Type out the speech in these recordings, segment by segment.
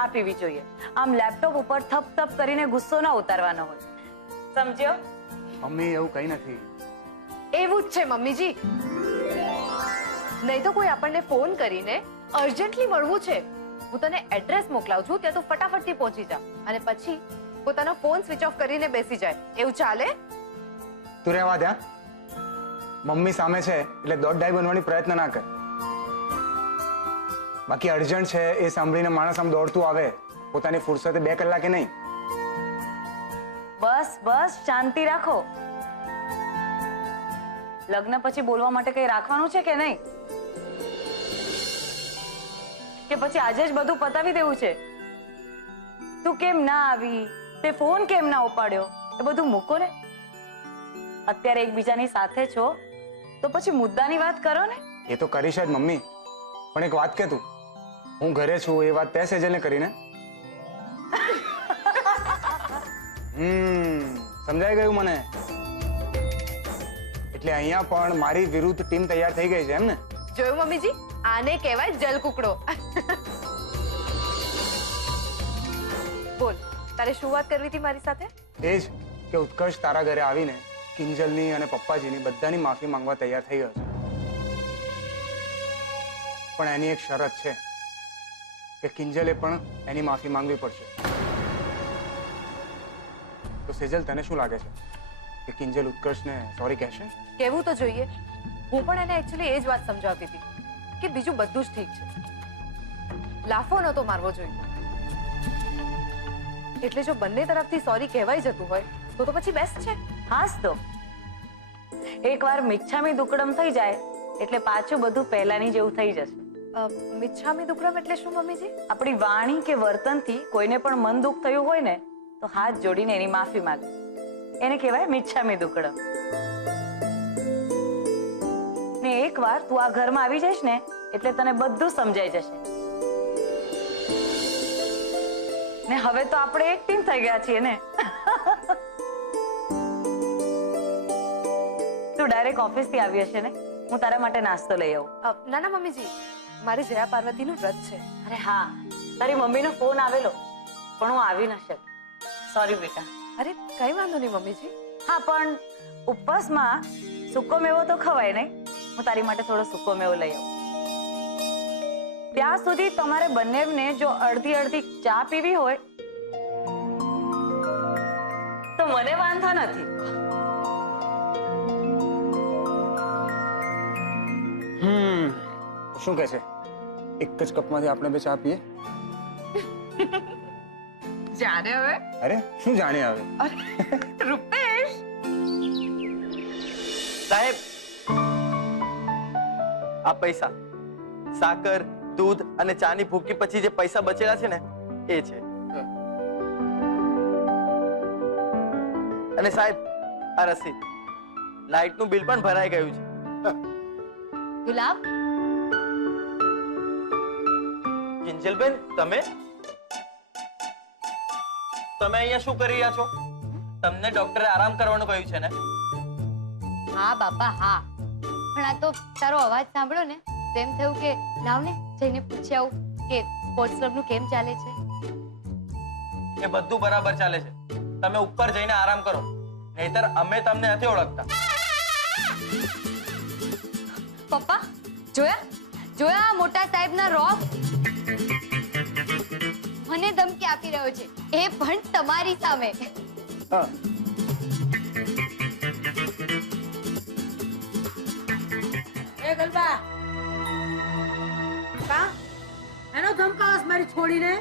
ચા પીવી જોઈએ. આમ લેપટોપ ઉપર થપ થપ કરીને ગુસ્સો ના ઉતારવાનો હોય. સમજ્યો? મમ્મી એવું કઈ નથી. એવું જ છે મમ્મીજી. નહીં તો કોઈ આપણને ફોન કરીને અર્જન્ટલી મળવું છે, હું તને એડ્રેસ મોકલાવું છું, ત્યાં તું ફટાફટથી પહોંચી જા અને પછી પોતાનો ફોન સ્વિચ ઓફ કરીને બેસી જાય. એવું ચાલે? તું રહેવા દે. મમ્મી સામે છે એટલે દોડડાઈ બનવાની પ્રયત્ન ના કર. બાકી અર્જન્ટ છે એ સાંભળીને માણસ આમ દોડતું આવે પોતાની ફુરસતે 2 કલાકે નહીં. બસ બસ શાંતિ રાખો. લગ્ન પછી બોલવા માટે કઈ રાખવાનું છે કે નહીં? કે પછી આજે જ બધું પતાવી દેવું છે? તું કેમ ના આવી, તે ફોન કેમ ના ઉપાડ્યો, એ બધું મૂકો ને. અત્યારે એકબીજાની સાથે છો તો પછી મુદ્દાની વાત કરો ને. એ તો કરીશ જ મમ્મી, પણ એક વાત કે તું, હું ઘરે છું એ વાત તે સેજલને કરીને. સમજાઈ ગયું મને. એટલે અહીંયા પણ મારી વિરુદ્ધ ટીમ તૈયાર થઈ ગઈ છે એમ ને? જોયું મમ્મીજી, આને કહેવાય જલકુકડો. બોલ, તારે શું વાત કરવી હતી મારી સાથે? એ જ કે ઉત્કર્ષ તારા ઘરે આવીને કિંજલની અને પપ્પાજીની બધાની માફી માંગવા તૈયાર થઈ ગયો છે. પણ એની એક શરત છે કે કિંજલે પણ એની માફી માંગવી પડશે. તો સેજલ, તને શું લાગે છે કે કિંજલ ઉત્કર્ષને સોરી કહેશે? કહેવું તો જોઈએ. હું પણ એને એકચ્યુઅલી એ જ વાત સમજાવતી હતી કે બીજું બધું જ ઠીક છે, લાફો નહોતો મારવો જોઈએ. એટલે જો બંને તરફથી સોરી કહેવાય જતું હોય તો પછી બેસ્ટ છે. હાસ તો એકવાર મિચ્છામી દુક્કડમ થઈ જાય એટલે પાછું બધું પહેલાની જેવું થઈ જશે. મિચ્છામી દુક્કડમ એટલે શું મમ્મીજી? આપણી વાણી કે વર્તનથી કોઈને પણ મન દુઃખ થયું હોય ને તો હાથ જોડીને એની માફી માંગે, એને કહેવાય મિચ્છામી દુક્કડમ. ને એકવાર તું આ ઘરમાં આવી જઈશ ને એટલે તને બધું સમજાઈ જશે. ને હવે તો આપણે એક ટીમ થઈ ગયા છીએ ને. તું ડાયરેક્ટ ઓફિસ થી આવી હશે ને? હું તારા માટે નાસ્તો લઈ આવું. ના ના મમ્મીજી, મારી જયા પાર્વતીનું વ્રત છે. અરે હા, તારી મમ્મીનો ફોન આવેલો પણ હું આવી ન શકી. સોરી બેટા. અરે કઈ વાંધો નહીં મમ્મીજી. હા, પણ ઉપવાસમાં સૂકો મેવો તો ખવાય નહીં. હું તારી માટે થોડો સૂકો મેવો લઈ આવું. ત્યાં સુધી તમારે બંનેને જો અડધી અડધી ચા પીવી હોય તો મને વાંધો નથી. શું કહે છે? એક જ કપમાંથી આપણે બે ચા પીએ? જાણે હવે. અરે શું જાણે હવે? રૂપેશ સાહેબ, આ પૈસા, સાકર, દૂધ અને ચાની ભૂકી પછી જે પૈસા બચેલા છે ને એ છે. અને સાહેબ, આ રસીદ, લાઇટનું બિલ પણ ભરાઈ ગયું છે. ગુલાબ, કિંજલબેન, તમે અહીંયા શું કરી રહ્યા છો? તમને ડોક્ટરે આરામ કરવાનું કહ્યું છે ને? હા બાપા હા, પણ આ તો તારો અવાજ સાંભળ્યો ને તેમ થયું કે લાવ ને જઈને પૂછી આવું કે સ્પોર્ટ્સ ક્લબનું કેમ ચાલે છે. એ બધું બરાબર ચાલે છે. તમે ઉપર જઈને આરામ કરો, નહીતર અમે તમને નથી ઓળખતા. પપ્પા જોયા જોયા મોટા સાહેબના રોબ મને ધમકી આપી રહ્યો છે, એ પણ તમારી સામે. હા, એ ગલબા કા એનો ધમકાવસ મારી છોડીને?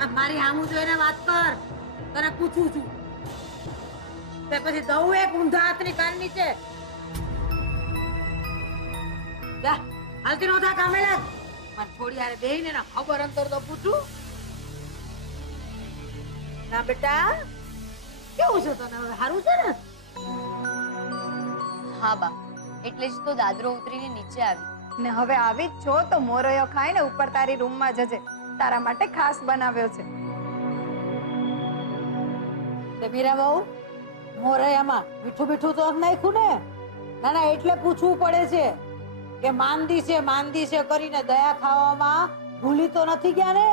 આ મારી હામું જોઈને વાત કર, તને પૂછું છું. તે પછી દઉં એક ઊંધા હાથની કાન નીચે. જા હાલતી નોધા કામે લાગ. મને છોડી હારે બેહીને ના ખબર અંતર તો પૂછું. ના બેટા, કેવું છે તને હવે? સારું છે ને? હા બા, એટલે જ તો દાદરો ઉતરીને નીચે આવી. ને હવે આવી જ છો તો મોરયો ખાઈને ઉપર તારી રૂમમાં જજે, તારા માટે ખાસ બનાવ્યો છે. તે મીરા બહુ મોરૈયામાં મીઠું મીઠું તો નાખ્યું ને? ના ના, એટલે પૂછવું પડે છે. કે માંદી છે કરીને દયા ખાવામાં ભૂલી તો નથી ગયા ને?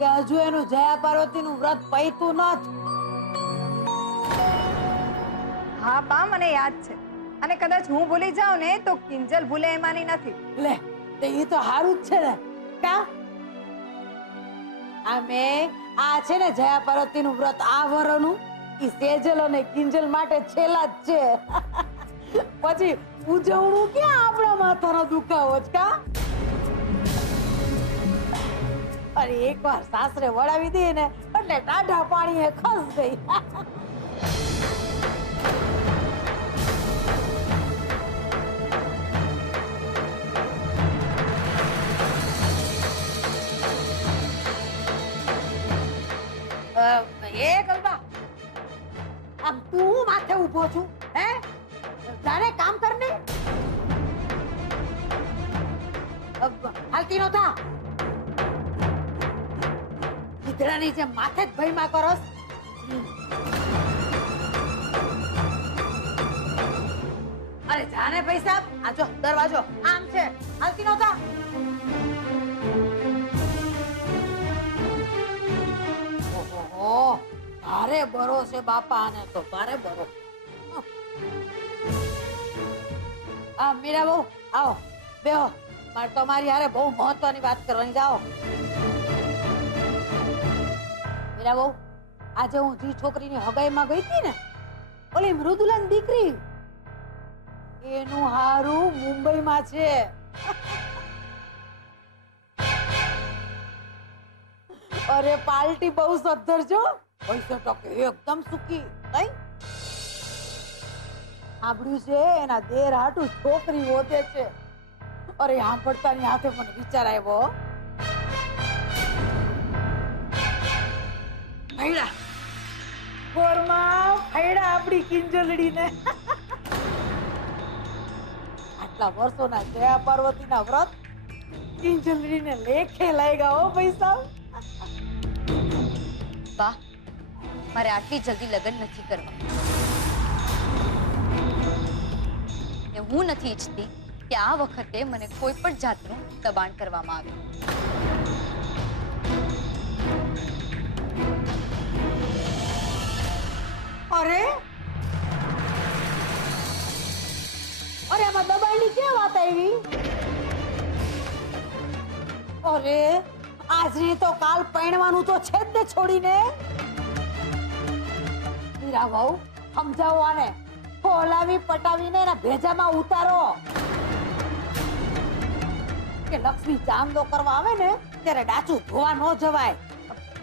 કે હજુ એનું જયા પાર્વતીનું વ્રત પૈતું નથી? હા બા, મને યાદ છે. અને કદાચ હું ભૂલી જાઉં ને તો કિંજલ ભૂલે એમાંની નથી. લે તે ઈ તો હારું જ છે ને કા? આ છે ને જયા પાર્વતીનું વ્રત આ વરનું ઈ સેજલ અને કિંજલ માટે છેલ્લા જ છે. પછી ઉજવણું ક્યાં આપણા માથાનો દુખાવો જ કા? અરે એકવાર સાસરે વળાવી દે ને એટલે ટાઢા પાણીએ ખસ ગઈ. એ કલ્પા, આમ તું માથે ઊભો છું હે? જાને કામ કર ને. હાલતી નો થા. ગીધડાની જેમ માથે જ ભયમાં કરસ. અરે જાને પૈસા આ જો દરવાજો આમ છે. હાલતી નો થા. ઓહો, ભારે બરો છે બાપા, આને તો ભારે બરો. આ મીરા બહુ આવો બેહો. મારે તમારી હારે બહુ મહત્વની વાત કરવાની. જાઓ મીરા બહુ, આજે હું જે છોકરીની હગાઈમાં ગઈ હતી ને, ઓલી મૃદુલાની દીકરી, એનું હારું મુંબઈમાં છે. અરે પાર્ટી બહુ સદ્ધર છો. પૈસા ટકે એકદમ સુખી નહીં. સાંભળ્યું છે એના દેર હાટુ છોકરી હોતે છે. અરે સાંભળતાની હાથે મને વિચાર આવ્યો. ફૈડા કોરમાં ફૈડા આપણી કિંજલડીને. આટલા વર્ષોના જયા પાર્વતીના વ્રત કિંજલડીને લેખે લાગ્યા હો પૈસા. બા, મારે આટલી જલ્દી લગ્ન નથી કરવા. ને હું નથી ઈચ્છતી કે આ વખતે મને કોઈ પણ જાતનું દબાણ કરવામાં આવે. અરે અરે આમાં દબાણની ક્યાં વાત આવી? અરે આજની તો કાલ પરણવાનું તો છે જ ને છોડીને. મીરા વહુ, સમજાવો આને. ફોલાવી પટાવીને એના ભેજામાં ઉતારો. કે લક્ષ્મી ચાંદો કરવા આવે ને ત્યારે ડાચું ધોવા ન જવાય.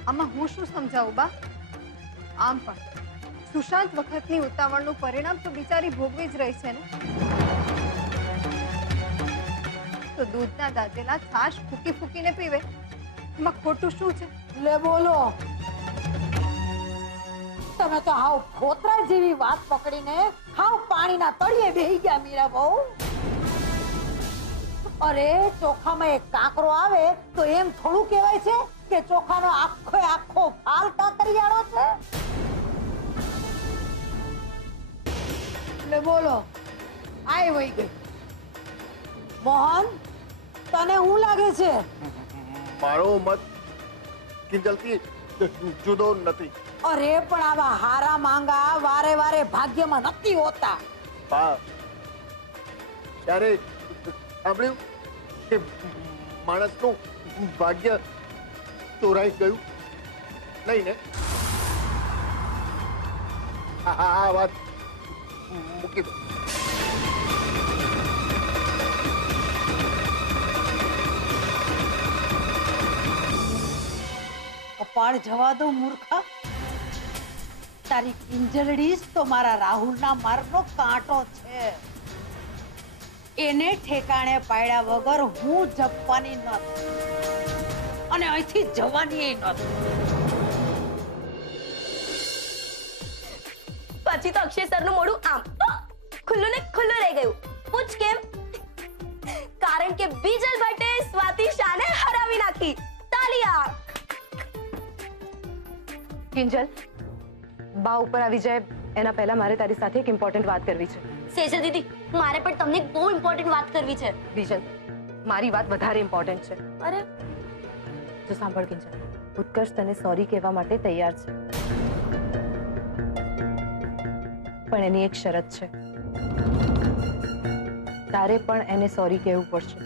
આમાં હું શું સમજાવું બા? આમ પણ સુશાંત વખતની ઉતાવળનું પરિણામ તો બિચારી ભોગવી જ રહી છે ને. તો દૂધના દાદેલા છાશ ફૂકી ફૂકીને પીવે, એમાં ખોટું શું છે? લે બોલો, તમે તો હાવ ફોતરા જેવી વાત પકડીને હાવ પાણીના તળિયે બેહી ગયા મીરા બહુ. અરે ચોખામાં એક કાંકરો આવે તો એમ થોડું કહેવાય છે કે ચોખાનો આખો ફાલ કાંકરિયાળો છે? લે બોલો, આય વઈ ગઈ. મોહન, તને શું લાગે છે? મારો મત કિંજલથી જુદો નથી. અરે પણ આવા હારા માંગા વારે વારે ભાગ્યમાં નથી હોતા. બા, ત્યારે સાંભળ્યું કે માણસનું ભાગ્ય ચોરાઈ ગયું નહીં ને? આ વાત મૂકી દો. કપાળ જવા દો મૂર્ખા. તારી કિંજલડી જ તો મારા રાહુલના માર્ગનો કાંટો છે. એને ઠેકાણે પાડ્યા વગર હું જપવાની નથી અને અહીંથી જવાની નથી. પછી તો અક્ષય સરનું મોઢું આમ ખુલ્લું ને ખુલ્લું રહી ગયું. પૂછ કેમ? કારણ કે બીજલ ભટ્ટે સ્વાતિ શાને હરાવી નાખી. તાલિયા. કિંજલ, બા ઉપર આવી જાય એના પહેલા મારે તારી સાથે એક ઇમ્પોર્ટન્ટ વાત કરવી છે. સેજલ દીદી મારે પણ તમને એક બહુ ઇમ્પોર્ટન્ટ વાત કરવી છે. બીજલ, મારી વાત વધારે ઇમ્પોર્ટન્ટ છે. અરે જો સાંભળ કિંજલ, ઉત્કર્ષ તને સોરી કહેવા માટે તૈયાર છે, પણ એની એક શરત છે. તારે પણ એને સોરી કહેવું પડશે.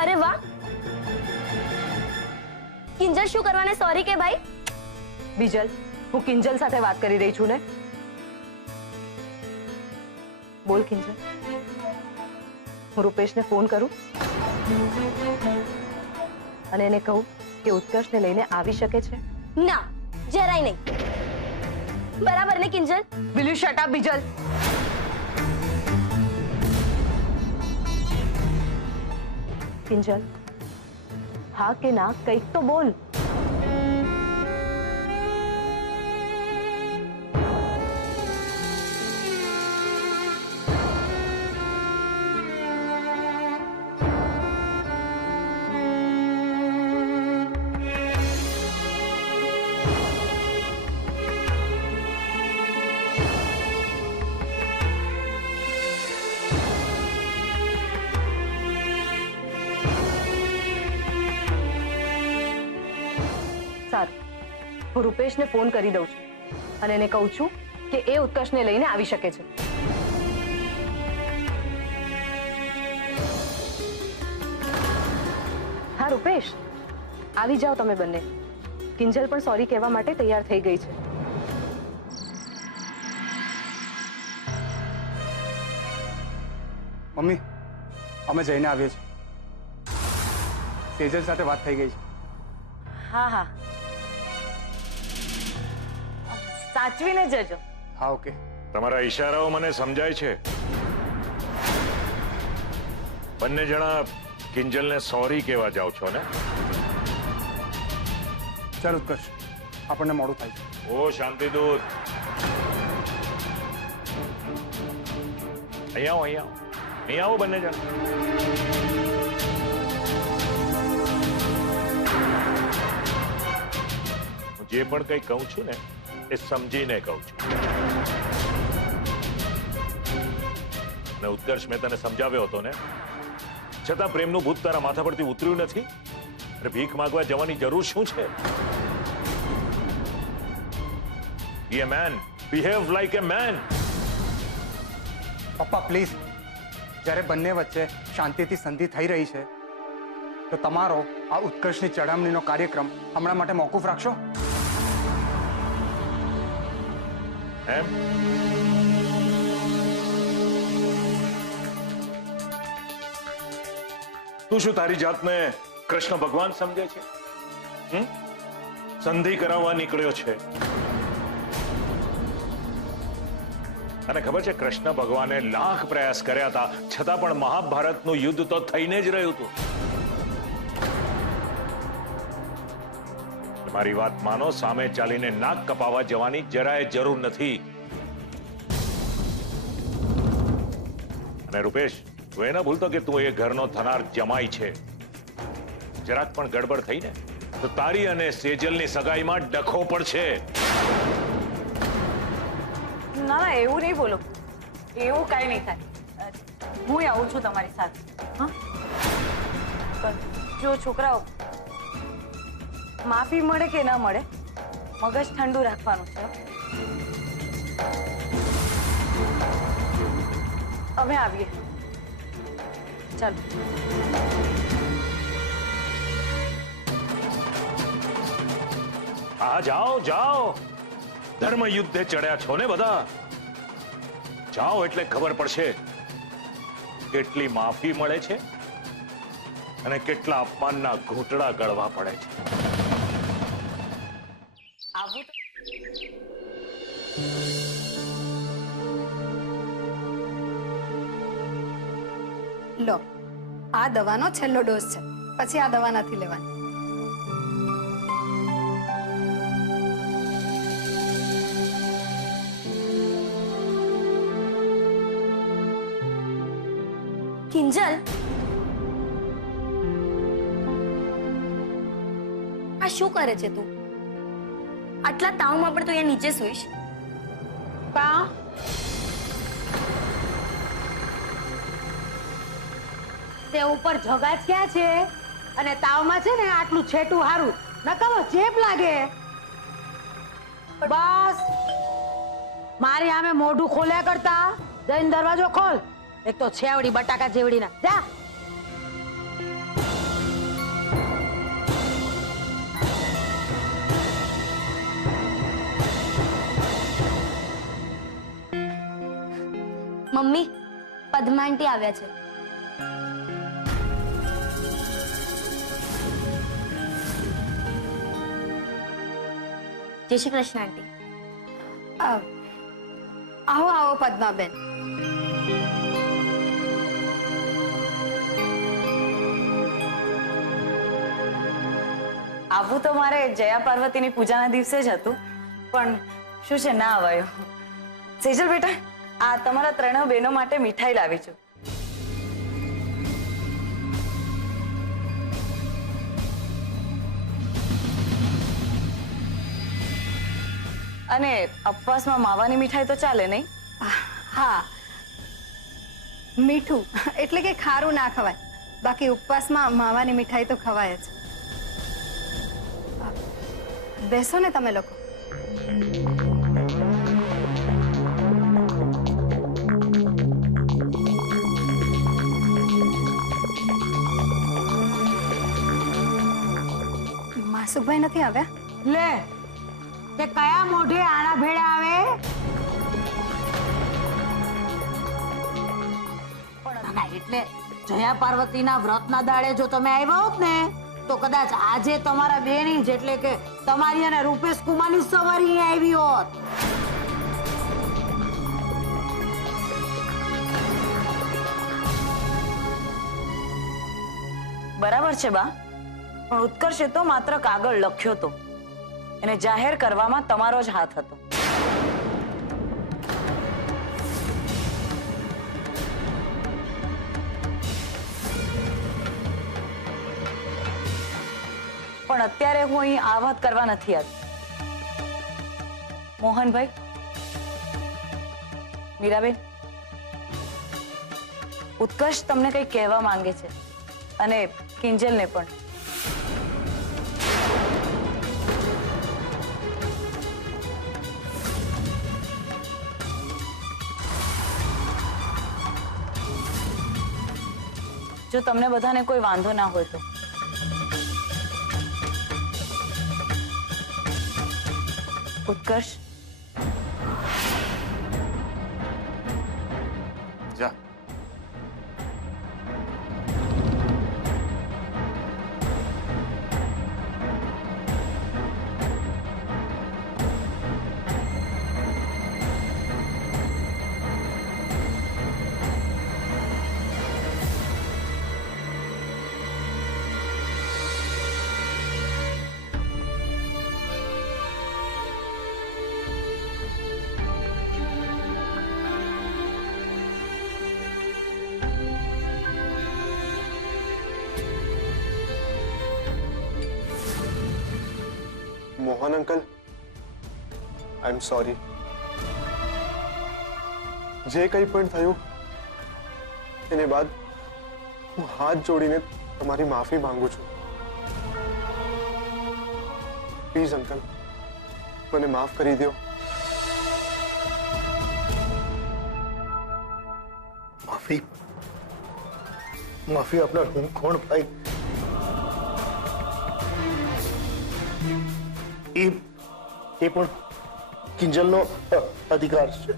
અરે વાહ, કિંજલ શું કરવાને સોરી કે ભાઈ? બીજલ, હું કિંજલ સાથે વાત કરી રહી છું ને. બોલ કિંજલ, હું રૂપેશને ફોન કરું અને એને કહું કે ઉત્કર્ષને લઈને આવી શકે છે? ના, જરાય નહીં. બરાબર ને Kinjal? Will you shut up Bijal? Kinjal, હા કે ના કંઈક તો બોલ. સારું, હું રૂપેશને ફોન કરી દઉં છું અને એને કહું છું કે એ ઉત્કર્ષને લઈને આવી શકે છે. હા રૂપેશ, આવી જાઓ તમે બંને. કિંજલ પણ સોરી કહેવા માટે તૈયાર થઈ ગઈ છે. મમ્મી, અમે જઈને આવીએ છીએ. સેજલ સાથે વાત થઈ ગઈ છે. હા હા, સાચવીને જજો. હા, ઓકે. તમારા ઈશારાઓ મને સમજાય છે. બંને જણા કિંજલને સોરી કહેવા જાઓ છો ને? ચાલ ઉત્કર્ષ, આપણને મોડું થાય છે. ઓ શાંતિદૂત, અહીંયા આવો, અહીંયા આવો, અહીંયા આવો બંને જણા. હું જે પણ કંઈ કહું છું ને એ સમજીને કહું છું. અને ઉત્કર્ષ, મેં તને સમજાવ્યો હતો ને, છતાં પ્રેમનું ભૂત તારા માથા પરથી ઉતર્યું નથી. અરે ભીખ માંગવા જવાની જરૂર શું છે? Be a man. Behave like a man. પપ્પા પ્લીઝ, જ્યારે બંને વચ્ચે શાંતિથી સંધિ થઈ રહી છે તો તમારો આ ઉત્કર્ષની ચડામણીનો કાર્યક્રમ હમણાં માટે મોકૂફ રાખશો? એમ? તું શું તારી જાતને કૃષ્ણ ભગવાન સમજે છે? સંધિ કરાવવા નીકળ્યો છે. અને ખબર છે, કૃષ્ણ ભગવાને લાખ પ્રયાસ કર્યા હતા, છતાં પણ મહાભારતનું યુદ્ધ તો થઈને જ રહ્યું હતું. મારી વાત માનો, સામે ચાલીને નાક કપાવવા જવાની જરાય જરૂર નથી. અને રૂપેશ, તું એ ન ભૂલતો કે તું એ ઘરનો થનાર જમાઈ છે. જરાક પણ ગડબડ થઈ ને તો તારી અને સેજલની સગાઈમાં ડખો પડશે. ના ના, એવું નહીં બોલો. એવું કાંઈ નહીં થાય. હું આવું છું તમારી સાથે. હા, પણ જો છોકરાઓ, માફી મળે કે ના મળે, મગજ ઠંડુ રાખવાનું છે. અમે આવીએ. ચાલો. હા, જાઓ જાઓ, ધર્મ યુદ્ધે ચડ્યા છો ને બધા. જાઓ એટલે ખબર પડશે કેટલી માફી મળે છે અને કેટલા અપમાનના ઘૂંટડા ગળવા પડે છે. આવું તો લો, આ દવાનો છેલ્લો ડોઝ છે, પછી આ દવા નથી લેવાની. કિંજલ, આ શું કરે છે તું? આટલા તાવમાં પણ તું અહીંયા નીચે સૂઈશ? કા તે ઉપર જગા જ ક્યાં છે? અને તાવમાં છે ને આટલું છેટું હારું નકામો ચેપ લાગે. બસ મારી સામે મોઢું ખોલ્યા કરતા જઈને દરવાજો ખોલ. એક તો છેવડી બટાકા જેવડી ના જા. મમ્મી પદ્મા આંટી આવ્યા છે. જય શ્રી કૃષ્ણ આંટી. આવો આવો પદ્માબેન. આવું તો મારે જયા પાર્વતીની પૂજાના દિવસે જ હતું, પણ શું છે ના આવ્યો. સેજલ બેટા, આ તમારા ત્રણેય બહેનો માટે મીઠાઈ લાવી છું. અને ઉપવાસમાં માવાની મીઠાઈ તો ચાલે નહીં? હા, મીઠું એટલે કે ખારું ના ખવાય, બાકી ઉપવાસમાં માવાની મીઠાઈ તો ખવાય જ. બેસો ને તમે લોકો. માસુભાઈ નથી આવ્યા? લે તે કયા મોઢે આણા ભેળા આવે? ના, એટલે જયા પાર્વતીના વ્રતના દાડે જો તમે આવ્યા હોત ને તો કદાચ આજે તમારા બેની જ એટલે કે તમારી અને રૂપેશ કુમારની સવારી આવી હોત. બરાબર છે બા, પણ ઉત્કર્ષે તો માત્ર કાગળ લખ્યો તો, એને જાહેર કરવામાં તમારો જ હાથ હતો. પણ અત્યારે હું અહીં આ વાત કરવા નથી આવી. મોહનભાઈ, મીરાબેન, ઉત્કર્ષ તમને કંઈ કહેવા માંગે છે, અને કિંજલને પણ. જો તમને બધાને કોઈ વાંધો ના હોય તો. ઉત્કર્ષ, જા. Mohan uncle, I am sorry. જે કંઈ પણ થયું એને બાદ હું હાથ જોડીને તમારી માફી માંગુ છું. પ્લીઝ અંકલ, મને માફ કરી દો. માફી માફી આપનાર હું કોણ ભાઈ? એ પણ કિંજલનો અધિકાર છે.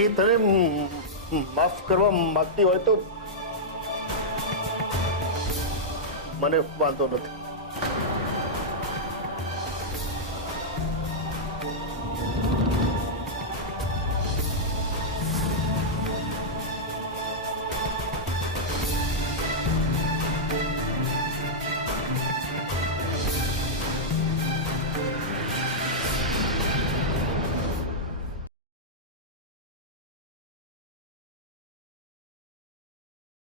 એ તને માફ કરવા માંગતી હોય તો મને વાંધો નથી.